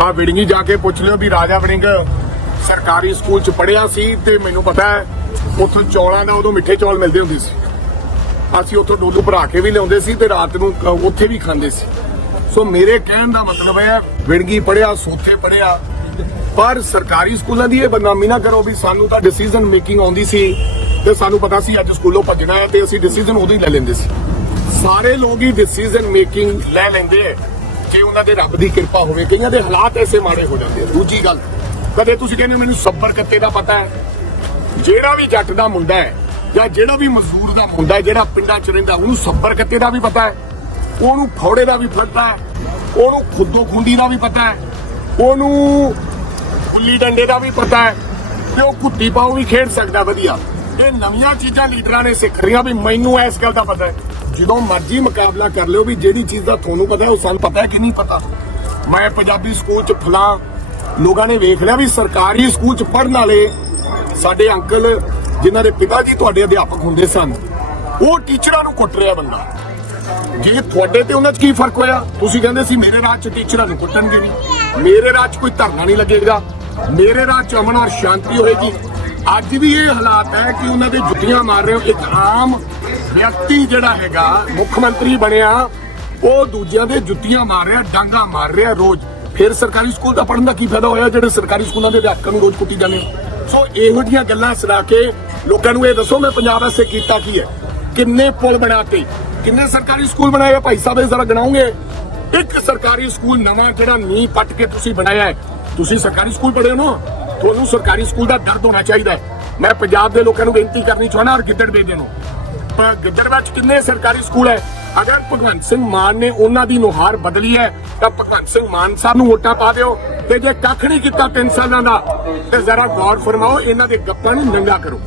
ਆ ਵਿੜਗੀ ਜਾ ਕੇ ਪੁੱਛ ਲਿਓ ਵੀ ਰਾਜਾ ਵੜਿੰਗ ਸਰਕਾਰੀ ਸਕੂਲ ਚ ਪੜਿਆ ਸੀ ਤੇ ਮੈਨੂੰ ਪਤਾ ਹੈ ਉੱਥੋਂ ਚੌਲਾਂ ਦਾ ਉਦੋਂ ਮਿੱਠੇ ਚੌਲ ਮਿਲਦੇ ਹੁੰਦੇ ਸੀ। ਅਸੀਂ ਉੱਥੋਂ ਡੋਲੂ ਭਰਾ ਕੇ ਵੀ ਲਿਆਉਂਦੇ ਸੀ ਤੇ ਰਾਤ ਨੂੰ ਉੱਥੇ ਵੀ ਖਾਂਦੇ ਸੀ। ਸੋ ਮੇਰੇ ਕਹਿਣ ਦਾ ਮਤਲਬ ਹੈ, ਵਿੜਗੀ ਪੜਿਆ ਸੋਥੇ ਪੜਿਆ ਪਰ ਸਰਕਾਰੀ ਸਕੂਲਾਂ ਦੀ ਇਹ ਬਦਨਾਮੀ ਨਾ ਕਰੋ ਵੀ ਸਾਨੂੰ ਤਾਂ ਡਿਸੀਜਨ ਮੇਕਿੰਗ ਆਉਂਦੀ ਸੀ ਤੇ ਸਾਨੂੰ ਪਤਾ ਸੀ ਅੱਜ ਸਕੂਲੋਂ ਭੱਜਣਾ ਹੈ ਤੇ ਅਸੀਂ ਡਿਸੀਜਨ ਉਦੋਂ ਹੀ ਲੈ ਲੈਂਦੇ ਸੀ। ਸਾਰੇ ਲੋਕ ਹੀ ਡਿਸੀਜਨ ਮੇਕਿੰਗ ਲੈ ਲੈਂਦੇ ਹੈ। ਜੇ ਉਹਨਾਂ ਦੇ ਰੱਬ ਦੀ ਕਿਰਪਾ ਹੋਵੇ, ਕਈਆਂ ਦੇ ਹਾਲਾਤ ਐਸੇ ਮਾੜੇ ਹੋ ਜਾਂਦੇ ਆ। ਦੂਜੀ ਗੱਲ, ਕਦੇ ਤੁਸੀਂ ਕਹਿੰਦੇ ਮੈਨੂੰ ਸੱਬਰ ਕੱਤੇ ਦਾ ਪਤਾ ਹੈ? ਜਿਹੜਾ ਵੀ ਜੱਟ ਦਾ ਮੁੰਡਾ ਹੈ, ਜਾਂ ਜਿਹੜਾ ਵੀ ਮਜ਼ਦੂਰ ਦਾ ਮੁੰਡਾ ਹੈ, ਜਿਹੜਾ ਪਿੰਡਾਂ 'ਚ ਰਹਿੰਦਾ, ਉਹਨੂੰ ਸੱਬਰ ਕੱਤੇ ਦਾ ਵੀ ਪਤਾ ਹੈ, ਉਹਨੂੰ ਫੌੜੇ ਦਾ ਵੀ ਪਤਾ ਹੈ, ਉਹਨੂੰ ਖੁੱਦੋ ਖੁੰਡੀ ਦਾ ਵੀ ਪਤਾ ਹੈ, ਉਹਨੂੰ ਗੁੱਲੀ ਡੰਡੇ ਦਾ ਵੀ ਪਤਾ ਹੈ, ਤੇ ਉਹ ਕੁੱਤੀ ਪਾਉ ਵੀ ਖੇਡ ਸਕਦਾ ਵਧੀਆ। ਇਹ ਨਵੀਆਂ ਚੀਜ਼ਾਂ ਲੀਡਰਾਂ ਨੇ ਸਿੱਖ ਰਹੀਆਂ ਵੀ ਮੈਨੂੰ ਇਸ ਗੱਲ ਦਾ ਪਤਾ ਹੈ। ਜਦੋਂ ਮਰਜ਼ੀ ਮੁਕਾਬਲਾ ਕਰ ਲਿਓ ਵੀ ਜਿਹੜੀ ਚੀਜ਼ ਦਾ ਤੁਹਾਨੂੰ ਪਤਾ ਹੈ, ਉਹ ਸਾਨੂੰ ਪਤਾ ਹੈ ਕਿ ਨਹੀਂ ਪਤਾ। ਮੈਂ ਪੰਜਾਬੀ ਸਕੂਲ 'ਚ ਫਲਾ, ਲੋਕਾਂ ਨੇ ਵੇਖ ਲਿਆ ਵੀ ਸਰਕਾਰੀ ਸਕੂਲ 'ਚ ਪੜ੍ਹਨ ਵਾਲੇ ਸਾਡੇ ਅੰਕਲ, ਜਿਨ੍ਹਾਂ ਦੇ ਪਿਤਾ ਜੀ ਤੁਹਾਡੇ ਅਧਿਆਪਕ ਹੁੰਦੇ ਸਨ, ਉਹ ਟੀਚਰਾਂ ਨੂੰ ਕੁੱਟ ਰਿਹਾ ਬੰਦਾ। ਜੇ ਤੁਹਾਡੇ ਤੇ ਉਹਨਾਂ 'ਚ ਕੀ ਫ਼ਰਕ ਹੋਇਆ? ਤੁਸੀਂ ਕਹਿੰਦੇ ਸੀ, ਮੇਰੇ ਰਾਜ 'ਚ ਟੀਚਰਾਂ ਨੂੰ ਕੁੱਟਣਗੇ ਨਹੀਂ। ਮੇਰੇ ਰਾਜ 'ਚ ਕੋਈ ਧਰਨਾ ਨਹੀਂ ਲੱਗੇਗਾ। ਮੇਰੇ ਰਾਜ 'ਚ ਅਮਨ ਔਰ ਸ਼ਾਂਤੀ ਹੋਏਗੀ। ਅੱਜ ਵੀ ਇਹ ਹਾਲਾਤ ਹੈ ਕਿ ਉਹਨਾਂ ਦੇ ਜੁੱਤੀਆਂ ਮਾਰ ਰਹੇ ਹੋ। ਇੱਕ ਆਮ ਵਿਅਕਤੀ ਜਿਹੜਾ ਹੈਗਾ, ਮੁੱਖ ਮੰਤਰੀ ਬਣਿਆ, ਉਹ ਦੂਜਿਆਂ ਦੇ ਜੁੱਤੀਆਂ ਮਾਰ ਰਿਹਾ, ਡਾਂਗਾ ਮਾਰ ਰਿਹਾ ਰੋਜ਼। ਫਿਰ ਸਰਕਾਰੀ ਸਕੂਲ ਦਾ ਪੜਨ ਦਾ ਕੀ ਫਾਇਦਾ ਹੋਇਆ ਜਿਹੜੇ ਸਰਕਾਰੀ ਸਕੂਲਾਂ ਦੇ ਅਧਿਆਪਕਾਂ ਨੂੰ ਰੋਜ਼ ਕੁੱਟੀ ਜਾਂਦੇ ਸੋ ਇਹੋ ਜਿਹੀਆਂ ਗੱਲਾਂ ਸੁਣਾ ਕੇ ਲੋਕਾਂ ਨੂੰ ਇਹ ਦੱਸੋ ਮੈਂ ਪੰਜਾਬ ਵਾਸਤੇ ਕੀਤਾ ਕੀ ਹੈ? ਕਿੰਨੇ ਪੁਲ ਬਣਾਤੇ? ਕਿੰਨੇ ਸਰਕਾਰੀ ਸਕੂਲ ਬਣਾਏ ਭਾਈ ਸਾਹਿਬ, ਇਹ ਜ਼ਰਾ ਗਣਾਉਂਗੇ ਇੱਕ ਸਰਕਾਰੀ ਸਕੂਲ ਨਵਾਂ ਜਿਹੜਾ ਨੀਂਹ ਪੱਟ ਕੇ ਤੁਸੀਂ ਬਣਾਇਆ ਹੈ? ਤੁਸੀਂ ਸਰਕਾਰੀ ਸਕੂਲ ਪੜ੍ਹੇ ਹੋ ਨਾ? ਤੁਹਾਨੂੰ ਸਰਕਾਰੀ ਸਕੂਲ ਦਾ ਦਰਦ ਹੋਣਾ ਚਾਹੀਦਾ ਮੈਂ ਪੰਜਾਬ ਦੇ ਲੋਕਾਂ ਨੂੰ ਬੇਨਤੀ ਕਰਨੀ ਚਾਹਣਾ ਔਰ ਗਿੱਦੜ ਬੇਦੇ ਨੂੰ। ਪਰ ਗਿੱਦੜ ਵਿੱਚ ਕਿੰਨੇ ਸਰਕਾਰੀ ਸਕੂਲ ਹੈ? ਅਗਰ ਭਗਵੰਤ ਸਿੰਘ ਮਾਨ ਨੇ ਉਹਨਾਂ ਦੀ ਨੁਹਾਰ ਬਦਲੀ ਹੈ, ਤਾਂ ਭਗਵੰਤ ਸਿੰਘ ਮਾਨ ਸਾਹਿਬ ਨੂੰ ਵੋਟਾਂ ਪਾ ਦਿਓ। ਤੇ ਜੇ ਕੱਖ ਨਹੀਂ ਕੀਤਾ 3 ਸਾਲਾਂ ਦਾ, ਤੇ ਜ਼ਰਾ ਗੌਰ ਫਰਮਾਓ, ਇਹਨਾਂ ਦੇ ਗੱਪਾਂ ਨੂੰ ਨੰਗਾ ਕਰੋ।